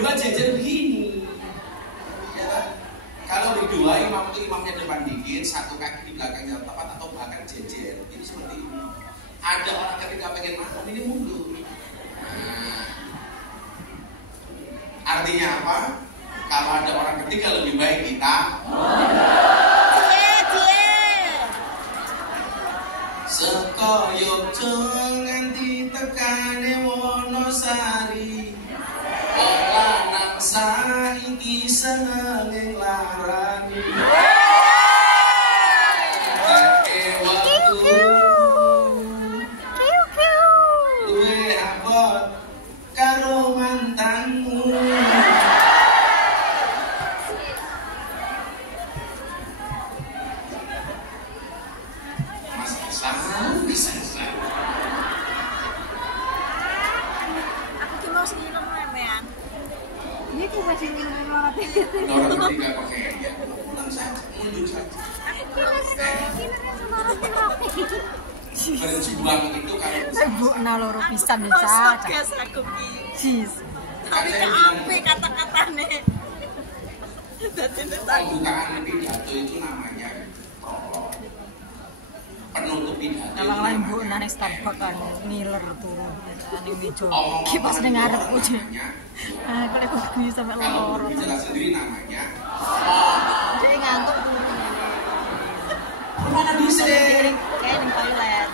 berdua jajan begini. Ya kan? Kalau berdua imam itu imamnya depan dikit, satu kaki di belakangnya tepat atau bahkan jejer. Ini seperti ini. Ada orang ketika pengen makan ini mundur. Nah, artinya apa? Kalau ada orang ketiga lebih baik kita sekoyok nganti tekane Wonosari. Wong lanang saiki seneng larani. Ake waktu luwe abot karo mantanmu. Orang ketiga pakai ya, pulang saja, mundur saja. Berjuang itu kalau ibu naloro pisan bisa. Cis. Tapi apa kata-katane? Pembukaan pidato itu namanya penutup pidato. Kalau lain bu nane Starbucks kan ngiler tuh. Ane meja. Kipas dengar aja. Kalau aku bisa sampai loro. Kalau bicara sendiri namanya. Jadi ngantuk tuh. Mana bisa? Kayak di toilet.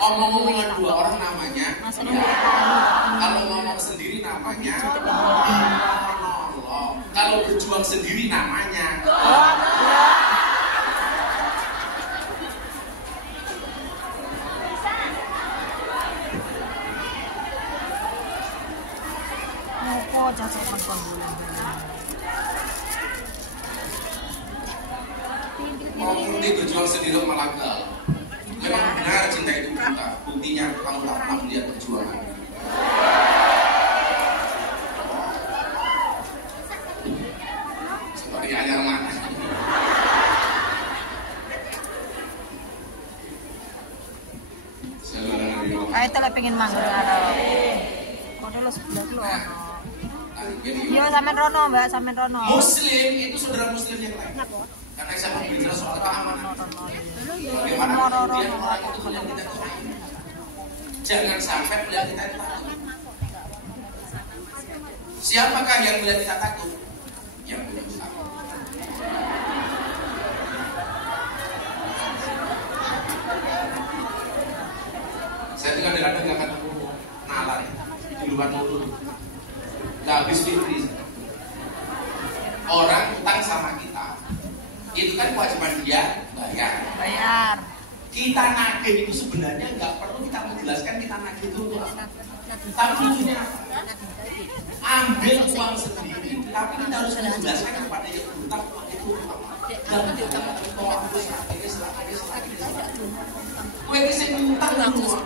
Omong-omongan dua orang namanya. Ya. Kalau ngomong sendiri namanya. Kalau berjuang sendiri namanya. Apa cacokan bulan-bulan? Ngomong ini berjuang sendiri malah gagal. Memang benar cinta itu buta. Buktinya kamu tak pernah melihat perjuangan. Seperti ayam mana? Kayak telah pengen manggung ada. Kode lo sebelah lo. Yo sampean rono mbak, sampean rono. Muslim itu saudara muslim yang lain. Karena saya mau bicara soal keamanan. Bagaimana kemudian orang itu melihat kita itu jangan sampai melihat kita itu takut. Siapakah yang melihat kita takut? Yang punya usaha. Saya dengar kadang-kadang nggak kata nalar di luar motor. Nggak habis fitri. Orang utang sama kita, itu kan kewajiban dia bayar. Kita nagih itu sebenarnya nggak perlu kita menjelaskan kita nagih itu apa. Tapi lucunya ambil uang sendiri, tapi kita harus menjelaskan kepada yang utang uang itu apa. Jangan diutang uang itu selagi. Kowe iki sing utang langsung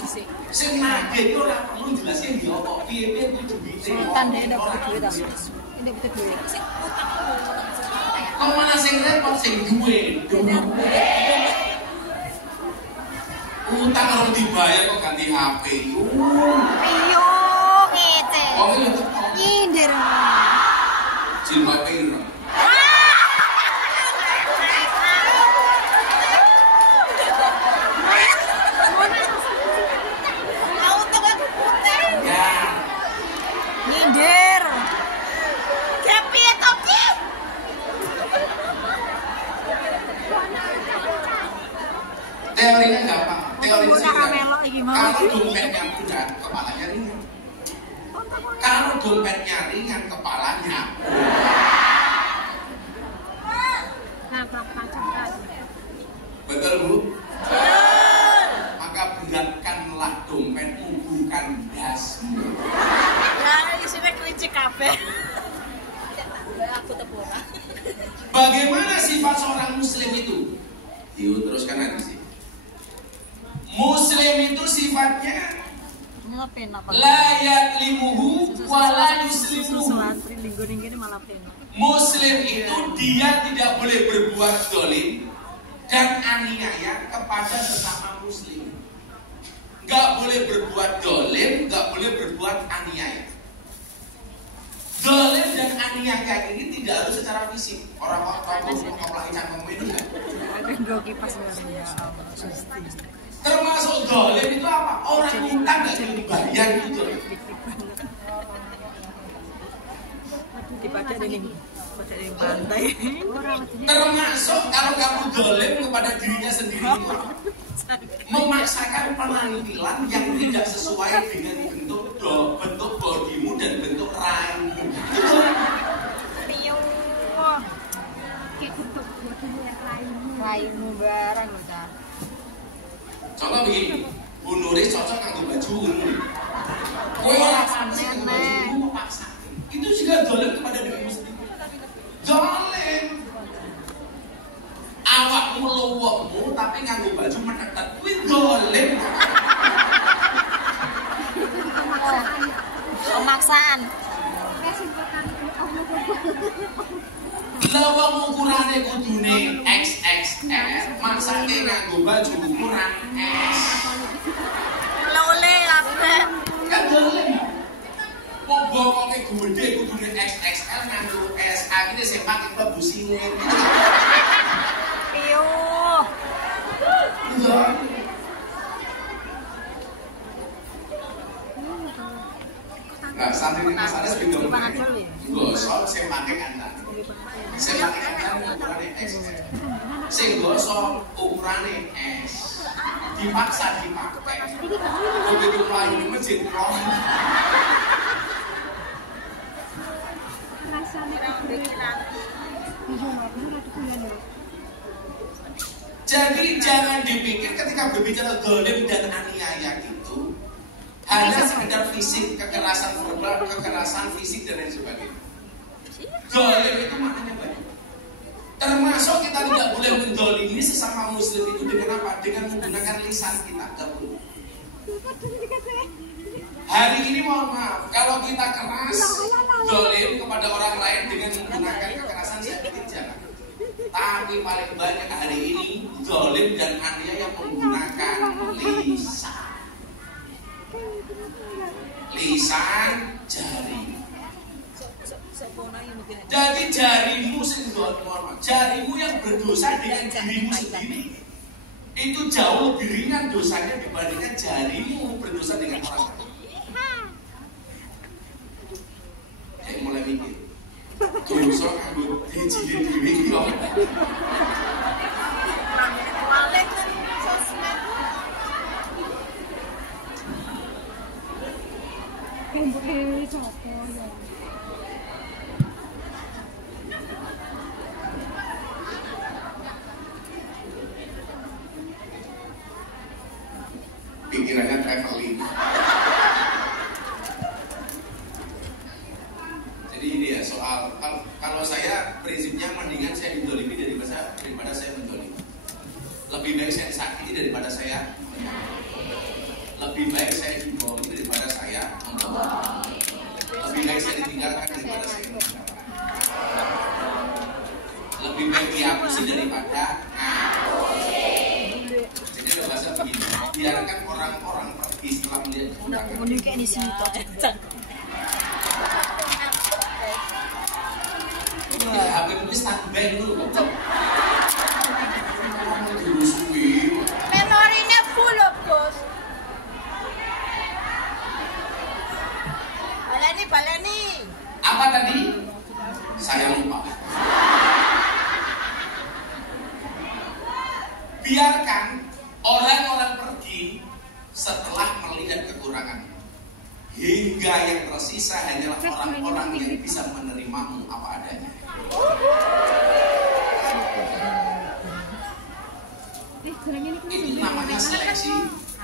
sing nagih itu ora perlu jelasin dia apa. Piye-piye kudu duwite. Sultan deh dapat duit apa. Ini betul duit. Sing utang kok mana sing repot sing duwe. Utang harus dibayar kok ganti HP. Ayo ngece. Oh iya. Nyindir. Jilbab piro? Nyindir. Kepi topi. Teorinya gampang. Teorinya sih kalau dompetnya berat, kepalanya ringan. Kalau dompetnya ringan, kepalanya betul Bu? Maka beratkanlah dompetmu, bukan dasmu. Ya, isinya kelinci kabeh. Aku tepura. Bagaimana sifat seorang muslim itu? Teruskan nanti sih. Muslim itu sifatnya layak limuhu wala yuslimuhu. Muslim itu dia tidak boleh berbuat dolim dan aniaya kepada sesama muslim. Gak boleh berbuat dolim, gak boleh berbuat aniaya. Zalim dan aniaya ini tidak harus secara fisik. Orang tahu ngoplaki cangkemmu itu enggak. Ada gue kipas ya. Termasuk zalim itu apa? Orang utang enggak dibayar gitu. Dibaca di pantai. Termasuk kalau kamu zalim kepada dirinya sendiri itu memaksakan penampilan yang tidak sesuai dengan bentuk bodimu dan bentuk rahimmu. Rahimmu barang loh, Kak. Contoh begini, Bu Nuris cocok nganggo baju ungu. Kowe ora pantes nganggo baju ungu memaksa. Itu juga zalim kepada dirimu sendiri. Zalim. Awakmu luwemu tapi nganggo baju menetet kuwi zalim. Pemaksaan. Lawang ukurane kudune XXL, maksane nganggo baju ukuran S. Lole apa? Kan zalim. Wong bokonge gede kudune XXL nganggo S, akhirnya sing pakai mlebu singit. Piyo. Nah, sampai ini masalah sebelum gosok saya pakai anda. Saya pakai anda ukurannya XXL. Saya gosok ukurannya S. Dipaksa dipakai. Begitu layu di masjid roh. Jadi jangan dipikir ketika berbicara zalim dan aniaya itu hanya sekedar fisik, kekerasan verbal, kekerasan fisik dan lain sebagainya. Zalim itu maknanya banyak. Termasuk kita tidak boleh menzalimi sesama muslim itu dengan apa? Dengan menggunakan lisan kita. Hari ini mohon maaf, kalau kita keras zalim kepada orang lain dengan menggunakan kekerasan saya pikir jangan. Tapi paling banyak hari ini zalim dan aniaya yang menggunakan lisan. Lisan jari. Jadi jarimu jarimu yang berdosa dengan dirimu sendiri itu jauh lebih ringan dosanya dibandingkan jarimu berdosa dengan orang lain. Saya mulai mikir dosa nganggo dijilid dhewe iki kok. Pikirannya traveling. Jadi ini ya soal kalau saya prinsipnya mendingan saya didolimi daripada saya mendolimi. Lebih baik saya sakiti daripada saya menyakiti. Lebih baik saya dibohongi daripada saya membohongi. Lebih baik saya ditinggalkan daripada saya meninggalkan. Lebih baik dihapusi daripada ngapusi. Jadi ada bahasa begini, biarkan orang-orang pergi setelah melihat kekurangan. Udah kayak di sini tuh. Ya, HP ini standby dulu. Dirusui. Memorinya full loh, Bos. Balani. Apa tadi? Saya lupa. Biarkan orang-orang pergi setelah melihat kekurangan. Hingga yang tersisa hanyalah orang-orang yang bisa menerimamu apa adanya. Itu namanya seleksi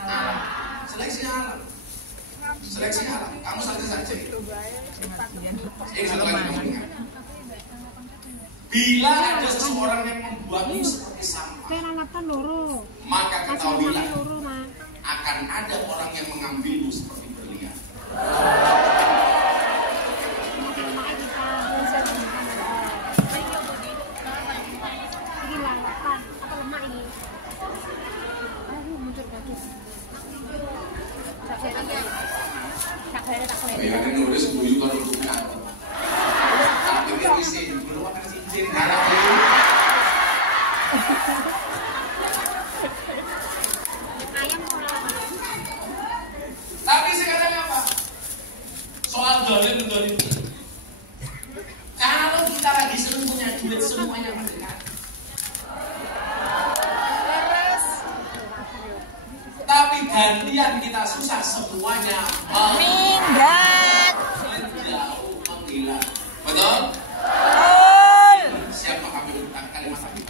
alam. Seleksi alam. Seleksi alam. Kamu santai saja. Ini satu lagi kamu ingat. Bila ada seseorang yang membuatmu seperti sampah, maka ketahuilah akan ada orang yang mengambilmu seperti berlian. Ya, ini nulis buyu kalau bukan. Tapi sekarang apa? Soal dolim mendolim. Kalau kita lagi sering punya duit semuanya mendengar. Tapi gantian kita susah semuanya minggat, menjauh, menghilang. Betul? Siapa kami tentang kalimat tadi?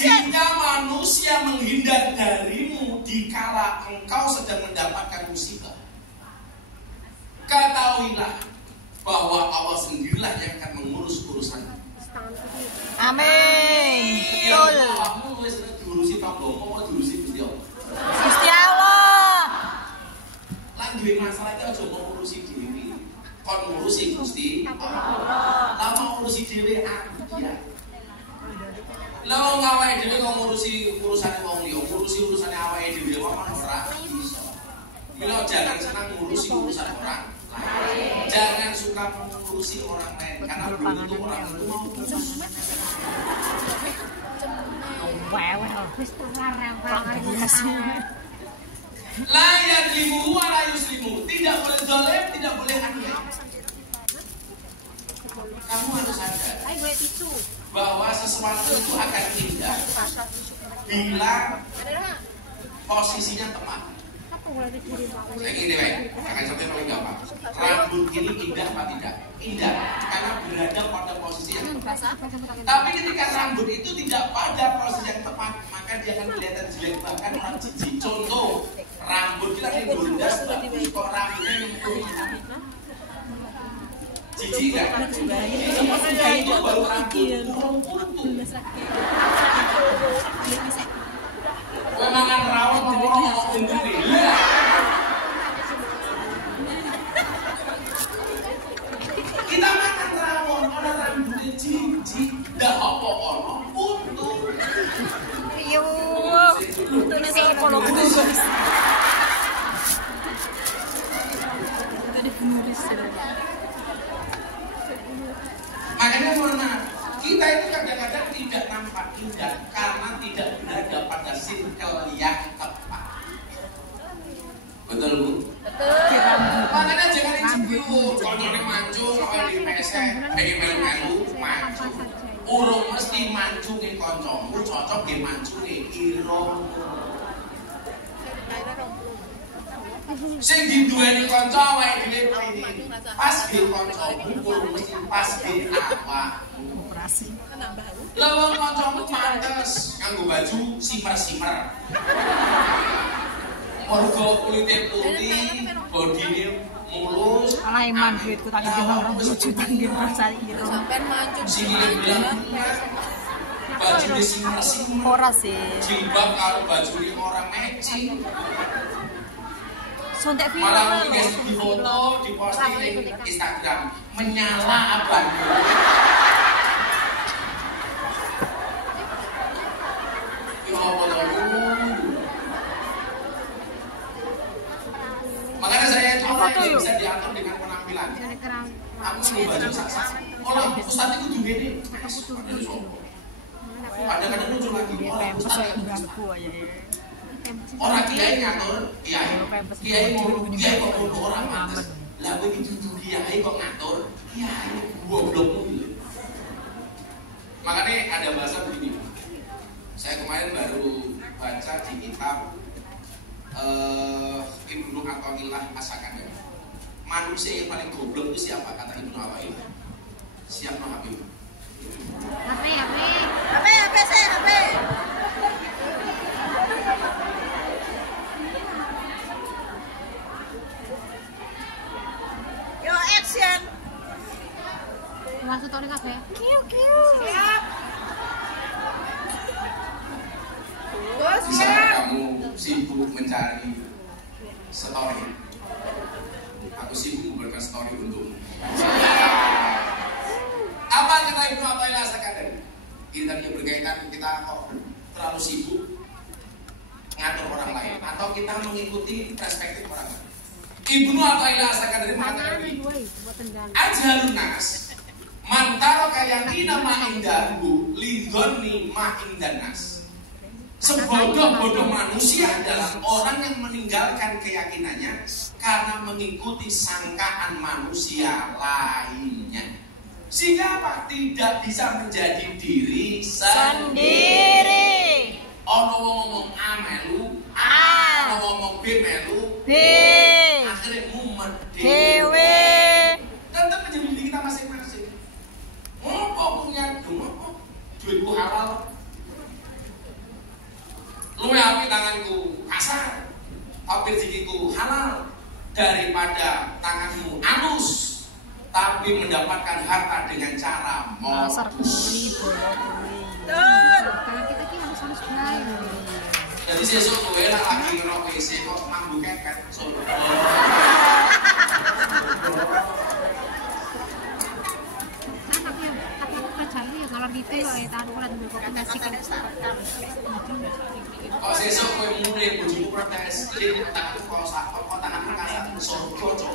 Jika manusia menghindar darimu dikala engkau sedang mendapatkan musibah, ketahuilah bahwa Allah sendirilah yang akan mengurus urusan. Amin. Betul. Kamu wis diurusi tanggomu apa diurusi Gusti Allah? Gusti Allah. Lan duwe masalah iki aja mau ngurusi dhewe. Kon ngurusi Gusti Allah. Lah mau ngurusi dhewe aku ya. Lah ngawake dhewe kok ngurusi urusane wong liya, ngurusi urusane awake dhewe kok ora iso. Mila jangan senang ngurusi urusan orang lain. Jangan suka mengurusi orang lain karena belum tentu orang itu mau urus. La yadlimu wa la yuslimu. Tidak boleh zalim, tidak boleh adil. Kamu harus sadar bahwa sesuatu itu akan indah bila posisinya tepat. Saya gini deh, akan sampai paling gampang. Rambut ini indah apa tidak? Indah, karena berada pada posisi yang tepat. Tapi ketika rambut itu tidak pada posisi yang tepat, maka dia akan kelihatan jelek, bahkan orang jijik. Contoh, rambut kita yang bondas, bagus, kok rambutnya nyempul. Jijik kan? Itu baru rambut, untung. Kemangan rawat ngomong sendiri. Kita makan rawon, ada rambutnya jijik, dah apa-apa, untung. Yo, untungnya saya kalau kurus. Tadi kurus. Makanya mana kita itu kadang-kadang tidak nampak indah karena tidak berada pada circle yang tepat. Betul Bu? Betul. Makanya jangan insecure. Kalau ini mancung, kalau di pesek, pengen melu mancung. Urung mesti mancungin koncomu, cocok di mancungin irung. Sing diduweni kanca awake dhewe pas di kancamu urung mesti pas di awakmu. Operasi. Lah wong kancamu pantes nganggo baju simer-simer. Mergo kulite putih, bodine mulus. Alah iman duitku tak kira 2 juta nggih rasane iro. Sampeyan mancung baju simer-simer. Ora sih. Jilbab karo bajune orang matching. Sontek viral. Malah guys di foto, di posting di Instagram menyala abang. Makanya saya itu orang yang bisa diatur dengan penampilan. Aku mau baju saksa. Kalau Ustaz itu juga ini. Kadang-kadang lucu lagi. Ustaz orang kiai ngatur, kiai mau orang mantes. Lah begitu kiai kok ngatur, kiai goblok. Makanya ada bahasa begini. Saya kemarin baru baca di kitab Ibnu Athaillah As-Sakandari. Manusia yang paling goblok itu siapa? Kata Ibnu Athaillah. Siapa Habib? HP. Yo action. Langsung tau nih kabeh. Siap. Bos, Di saat kamu sibuk mencari story, aku sibuk membuatkan story untukmu. Apa kata Ibnu Athaillah As-Sakandari? ini tadi berkaitan kita kok terlalu sibuk ngatur orang lain atau kita mengikuti perspektif orang lain. Ibnu Athaillah As-Sakandari mengatakan ini, ajhalun nas mantaro kayakina ma'indahu lidhonni ma'indan nas. Sebodoh-bodoh manusia adalah orang yang meninggalkan keyakinannya karena mengikuti sangkaan manusia lainnya. Sehingga apa? Tidak bisa menjadi diri sendiri. Ono ngomong A melu, ono ngomong B melu, B. Akhirnya mumet dewe. Tetap menjadi diri kita masing-masing. Ngopo punya duitku halal. Luwe api tanganku kasar, tapi rezekiku halal daripada tanganmu halus, tapi mendapatkan harta dengan cara modus. Jadi sesuk kowe lah lagi ngerok WC kok mambu keket solo. Kok sesuk kowe mulai bojomu protes, iki tak kok sak kok tangan kasar surga cok.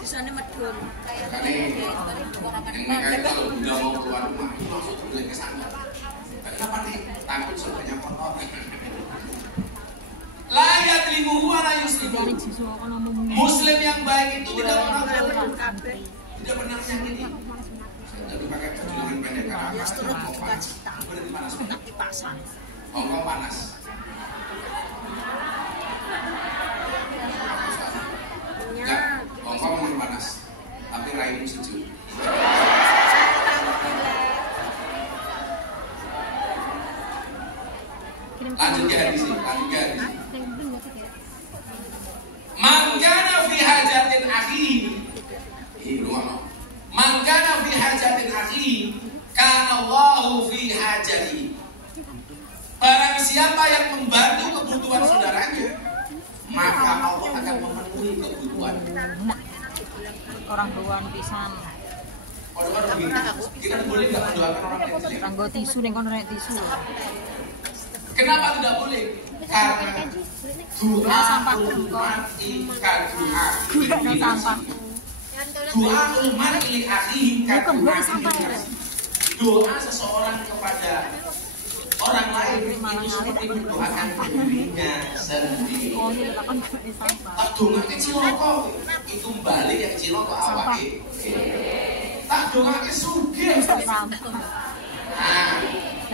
Disana medun kayak yang kalau udah mau keluar rumah itu langsung boleh ke sana. Kenapa nih? Takut sebanyak kotor. Layak lingkungan ala yuslimu. Muslim yang baik itu tidak pernah menyakiti. Tapi pakai baju lengan pendek karena mau panas. Berarti panas di pasar. Hongkong panas. Enggak, Hongkong memang panas. Tapi raimu sejuk. Lanjut ke hadis ini. Mangkana fi hajatin akhihi. Mangkana fi hajatin akhihi, kana Allahu fi hajati. Barang siapa yang membantu kebutuhan saudaranya, maka Allah akan memenuhi kebutuhan. Orang doan pisan. Kita boleh nggak mendoakan orang yang jelek? Ranggo tisu ning kono nek tisu. Kenapa tidak boleh? Karena doa umat ikan doa. Guna sampah. Doa umat ilik akhihi kan doa seseorang kepada orang lain itu seperti mendoakan dirinya sendiri. Tak doa ke ciloko itu balik yang ciloko awake. Tak doa ke sugih. Nah,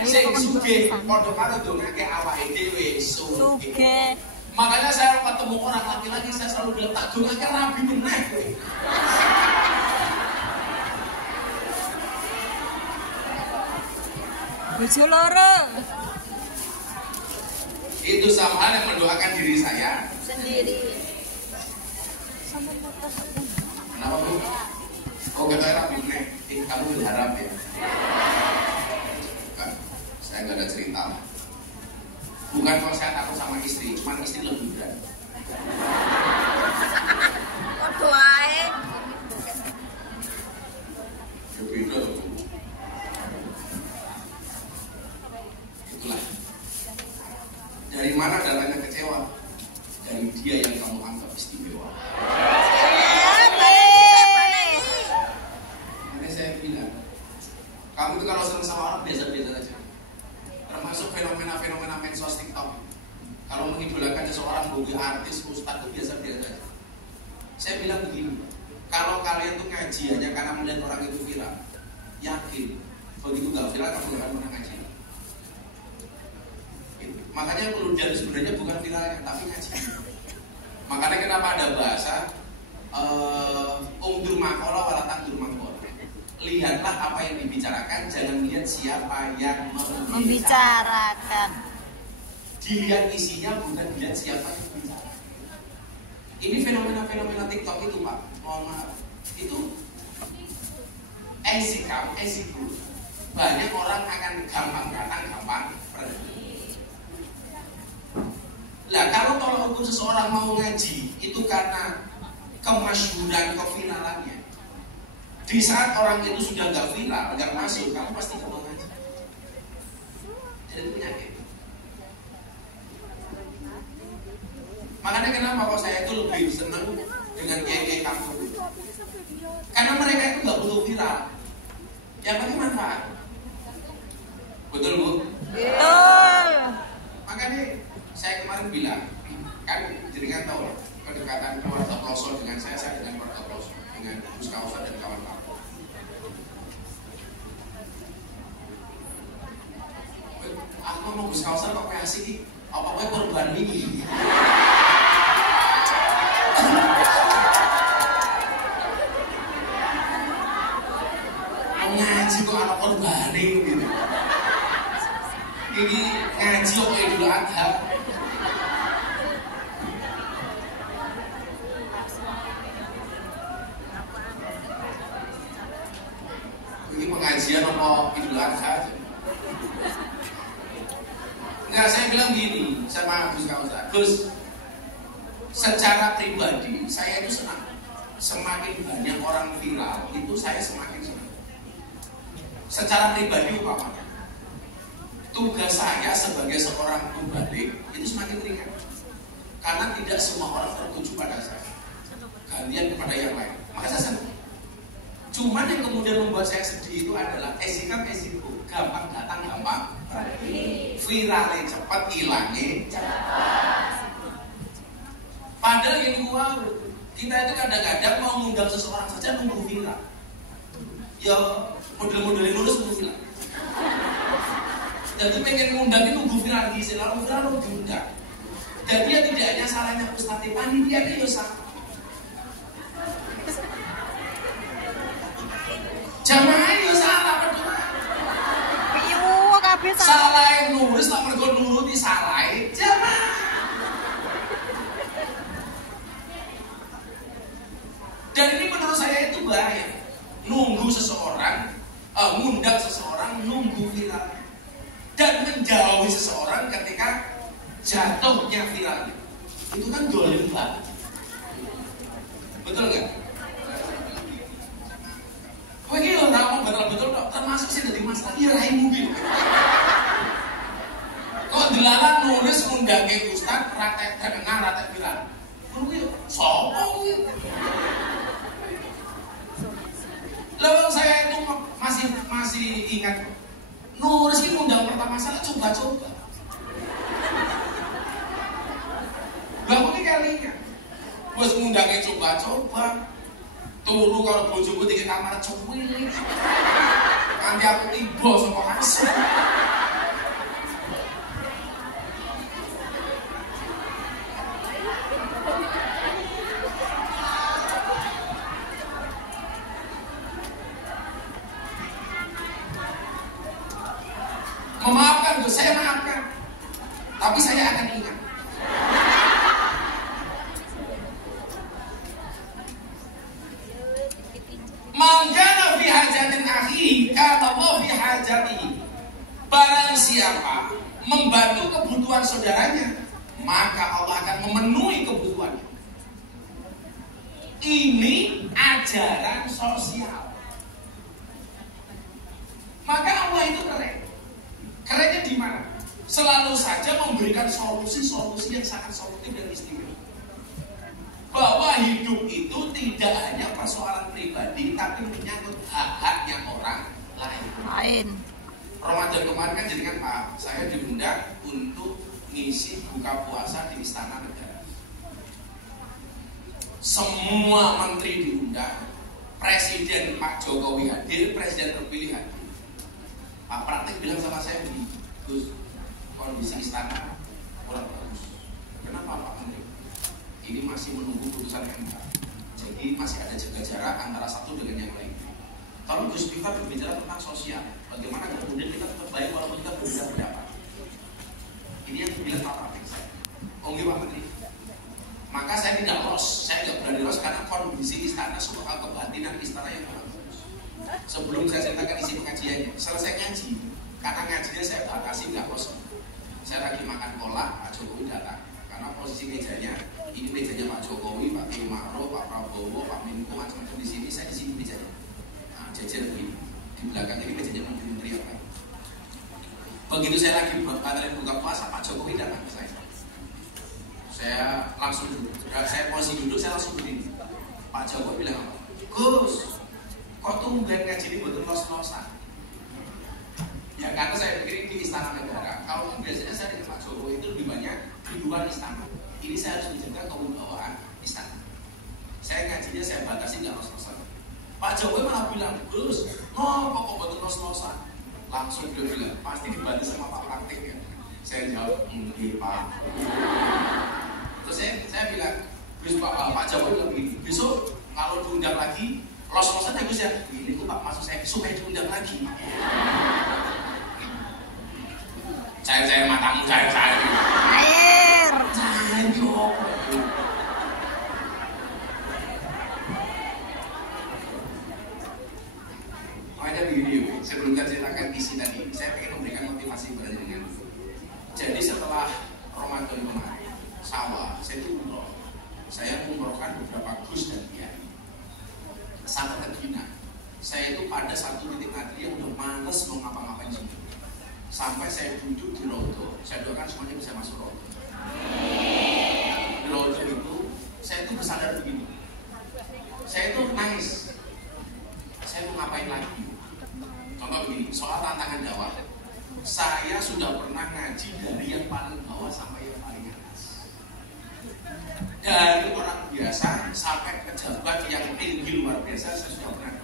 sing sugih padha karo dongake awake dhewe sugih. Makanya saya ketemu orang laki-laki saya selalu bilang tak dongake rabi meneh kowe. Bojo loro. Itu sama hal yang mendoakan diri saya sendiri. Kenapa Bu? Oh katanya rabi meneh. Kamu berharap ya? Saya nggak ada cerita lah. Bukan kalau saya takut sama istri, cuma istri lebih berat. Doae. Ya beda loh. Itulah. Dari mana datangnya kecewa? Dari dia yang kamu anggap istimewa. Ini saya bilang, kamu itu kalau senang sama orang biasa-biasa saja. Termasuk fenomena-fenomena medsos TikTok. Kalau mengidolakan seseorang bagi artis, ustadz itu biasa-biasa saja. Saya bilang begini, kalau kalian tuh ngaji hanya karena melihat orang itu viral, yakin begitu gak viral kamu gak akan pernah ngaji. Makanya kemudian sebenarnya bukan viralnya, tapi ngaji. Makanya kenapa ada bahasa umdur makola walatang dur makola. Lihatlah apa yang dibicarakan, jangan lihat siapa yang membicarakan. Dilihat isinya, bukan dilihat siapa yang bicara. Ini fenomena-fenomena TikTok itu Pak, mohon maaf, itu easy go. Banyak orang akan gampang datang, gampang pergi. kalaupun seseorang mau ngaji itu karena kemasyhuran, keviralannya. Di saat orang itu sudah nggak viral, nggak masuk, kamu pasti nggak mau ngaji. Jadi penyakit. Makanya kenapa kok saya itu lebih senang dengan kiai-kiai kampung? Karena mereka itu nggak butuh viral, yang penting manfaat. Betul Bu? Betul. Makanya saya kemarin bilang, kan jadi kan tahu kedekatan keluarga Ploso dengan saya dengan keluarga Ploso, dengan Gus Kausar dan kawan-kawan. Aku mau Gus Kausar kok kayak asik, apa-apa korban ini. Ngaji kok anak korban gitu. Ini ngaji kok Idul Adha. Ini pengajian apa Idul Adha? Enggak, saya bilang gini sama Gus Kausar. Gus, secara pribadi saya itu senang. Semakin banyak orang viral itu saya semakin senang. Secara pribadi umpamanya, tugas saya sebagai seorang mubalik itu semakin ringan. Karena tidak semua orang tertuju pada saya, gantian kepada yang lain. Maka saya senang. Cuman yang kemudian membuat saya sedih itu adalah resiko gampang datang, gampang viralnya cepat, hilangnya cepat. Padahal yang luar, kita itu kadang-kadang mau ngundang seseorang saja nunggu viral. Ya model-modelin lulus nunggu viral. Jadi pengen ngundangin nunggu viral di sini, lalu viral nunggu diundang. Dan dia tidak hanya salahnya Ustadz panitia dia sama. Jamaah ya salah berdua. Piye kabeh salah yang nulis tak mergo nuruti salah jamaah. Dan ini menurut saya itu bahaya. Nunggu seseorang, ngundang seseorang, nunggu viral, dan menjauhi seseorang ketika jatuhnya viral. Itu kan dolim banget. Betul nggak? Kowe iki ora mau betul-betul termasuk sih dari masalah iraimu gitu. Kok dilarang nulis ngundangke ustaz ratek terkenal ratek viral. Kuwi sapa kuwi? Lalu saya itu masih ingat nulis ini ngundang pertama salah coba-coba. Lah ini kalinya wis ngundangke coba-coba. Turu kalau bojoku di kamar cuwil. Nanti aku tiba sama asli. Memaafkan tuh, saya maafkan. Tapi saya akan ingat. Manggana fi hajatin akhi, kata Allah fi hajatihi. Barang siapa membantu kebutuhan saudaranya, maka Allah akan memenuhi kebutuhannya. Ini ajaran sosial. Maka Allah itu keren. Kerennya di mana? Selalu saja memberikan solusi-solusi yang sangat solutif dan istimewa. Bahwa hidup itu tidak hanya persoalan pribadi, tapi menyangkut hak-haknya orang lain. Ramadan kemarin kan jadi kan Pak, saya diundang untuk ngisi buka puasa di Istana Negara. Semua menteri diundang, Presiden Pak Jokowi hadir, Presiden terpilih hadir. Pak Praktik bilang sama saya begini, Gus, kondisi istana kurang bagus. Kenapa Pak Menteri? Ini masih menunggu putusan MK. Jadi masih ada jaga jarak antara satu dengan yang lain. Kalau Gus kita berbicara tentang sosial, bagaimana kemudian kita tetap baik walaupun kita berbeda pendapat. Ini yang dibilang Pak Praktik saya. Oke Pak Menteri. Maka saya tidak los, saya tidak berani los karena kondisi istana soal kebatinan istana yang bagus. Sebelum saya ceritakan isi pengajiannya, selesai ngaji, karena ngajinya saya batasi nggak los. Saya lagi makan kolak, Pak Jokowi datang. karena posisi mejanya ini mejanya Pak Jokowi, Pak Kiai Ma'ruf, Pak Prabowo, Pak Menko, macam-macam di sini, saya di sini mejanya. Nah, jajar begini. Di belakang ini mejanya menteri apa? Begitu saya lagi buka puasa, Pak Jokowi datang ke saya. Saya langsung duduk. Saya posisi duduk, saya langsung berdiri. Pak Jokowi bilang apa? Gus, kok tumben ngaji ini betul los-losan? Ya karena saya pikir di Istana Negara. Kalau biasanya saya dengan Pak Jokowi itu lebih banyak di luar istana. Ini saya harus menjaga kewibawaan istana. Saya ngajinya saya batasi nggak los-losan. Pak Jokowi malah bilang, Gus, kok betul los-losan? Langsung dia bilang, pasti dibantu sama Pak Praktik ya. Saya jawab, iya Pak. Terus saya bilang, Gus Pak Jokowi bilang begini, besok kalau diundang lagi, los-losan ya Gus ya. Ini tuh Pak maksud saya supaya diundang lagi. Cair-cair matamu, cair-cair. Air. Cair kok. Makanya begini, sebelum saya ceritakan isi tadi, saya ingin memberikan motivasi kepada jenengan. Jadi setelah Ramadan kemarin, sawah, saya itu umroh. Saya umrohkan beberapa gus dan kiai. Sampai ke Gina. Saya itu pada satu titik nanti yang udah males mau ngapa-ngapain sini. Sampai saya duduk di Rodo, saya doakan semuanya bisa masuk Rodo. Di Rodo itu, saya itu bersandar begini. Saya itu nangis. Saya mau ngapain lagi? Contoh begini, soal tantangan dakwah. Saya sudah pernah ngaji dari yang paling bawah sampai yang paling atas. Dari orang biasa sampai pejabat yang tinggi luar biasa, saya sudah pernah.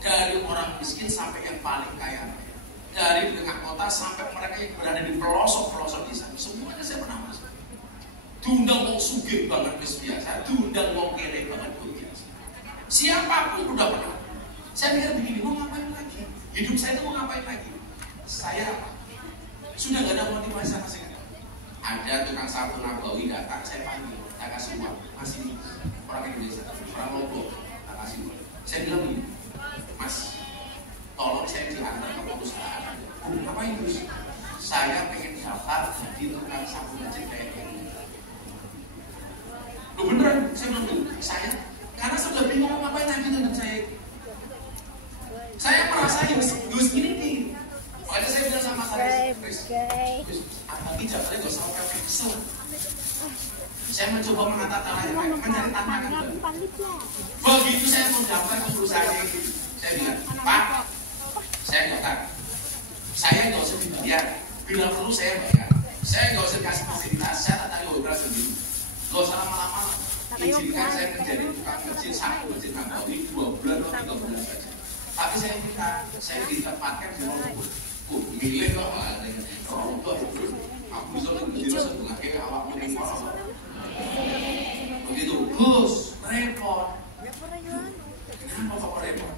Dari orang miskin sampai yang paling kaya. Dari tengah kota sampai mereka yang berada di pelosok-pelosok desa, semuanya saya pernah masuk. Diundang mau sugih banget biasa, diundang mau kere banget biasa. Siapapun udah pernah. Saya mikir begini, mau ngapain lagi? Hidup saya itu mau ngapain lagi? Saya apa? Sudah gak ada motivasi sama sekali. Ada tukang sapu Nabawi datang, saya panggil, tak kasih uang, masih orang Indonesia, orang Lombok, tak kasih uang. Saya bilang begini, Mas, tolong saya diantar ke perusahaan. Ngapain Gus? Saya pengen daftar jadi tukang sapu masjid kayak gini. Loh beneran? Saya bilang saya karena saya udah bingung ngapain lagi dengan saya. Saya merasa Gus ini nih. Makanya saya bilang sama saya, Gus, tapi jawabannya gak usah pakai pixel. Saya mencoba menata tangannya, mencari tantangan. Begitu saya mau daftar ke perusahaan ini, saya bilang, Pak, saya daftar. Saya nggak usah dibayar, bila perlu saya bayar. Saya nggak usah kasih fasilitas, saya tak tahu berapa sendiri. Nggak usah lama-lama. Izinkan saya menjadi tukang masjid, satu masjid Nabawi 2 bulan atau 3 bulan saja. Tapi saya ditempatkan di Rombok. Milih kok Rombok. Aku bisa menjadi sebuah kayak awak mungkin orang. Begitu, Gus, repot. Kenapa kok repot?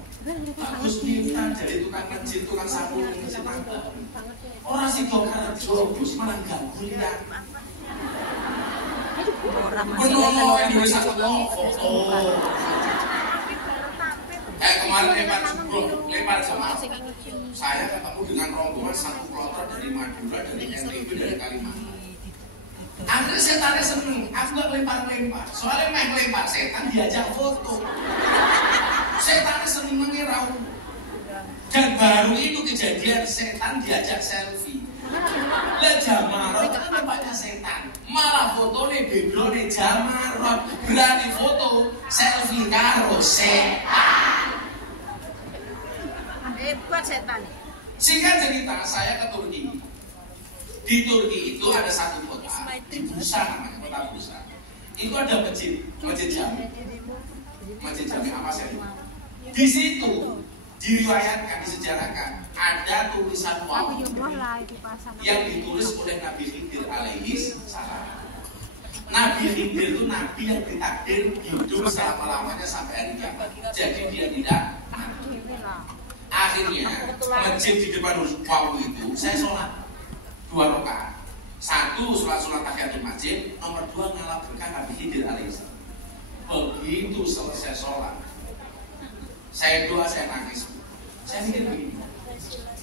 Gus minta jadi tukang masjid, tukang sapu, masjid Nabawi. Orang sih kau karena Gus malah ganggu lihat. Benar, Indonesia foto. Kemarin lempar sama saya ketemu dengan rombongan satu kloter dari Madura, dari NTB, dari Kalimantan. Akhirnya setannya seneng, aku gak lempar-lempar. Soalnya main lempar setan diajak foto. Setannya seneng mengira. Dan baru itu kejadian setan diajak selfie. Lah Jamarot kan tempatnya setan. Malah fotonya backgroundnya Jamarot. Berani foto selfie karo setan. Hebat setan. Singkat cerita, saya ke Turki. Di Turki itu ada satu kota, di Bursa namanya, kota Bursa. Itu ada masjid Jami. Masjid Jami apa sih? Di situ diriwayatkan, disejarahkan ada tulisan wawu yang ditulis oleh Nabi Khidir alaihi salam. Nabi Khidir itu nabi yang ditakdir hidup selama-lamanya sampai hari kiamat. Jadi dia tidak mati. Akhirnya masjid di depan wawu itu saya sholat 2 rakaat. 1 sholat tahiyatul masjid, nomor 2 ngalah berkah Nabi Khidir alaihi salam. Begitu selesai sholat, saya doa, saya nangis. Saya mikir begini,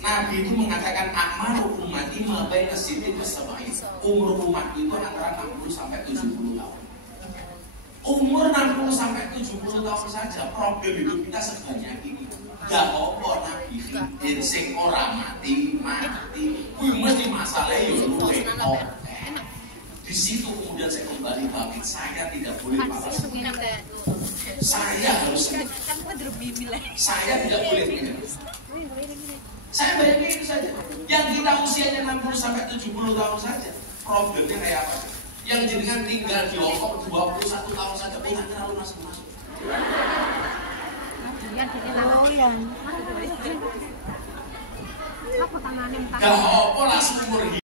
Nabi itu mengatakan amal umati mabaina sitin wasab'in. umur umat itu antara 60 sampai 70 tahun. Umur 60 sampai 70 tahun saja problem hidup kita sebanyak ini. Gak apa Nabi Khidir sing ora mati. Kuwi mesti masalah yo luwe. Di situ kemudian saya kembali bangkit. Saya tidak boleh malas. Saya harus. Saya tidak boleh menyerah. Saya bayangin itu saja. Yang kita usianya 60 sampai 70 tahun saja. Problemnya kayak apa? Yang jenengan tinggal di Hongkong 21 tahun saja pun nggak terlalu masuk-masuk. Oh ya. Gak apa lah seumur hidup.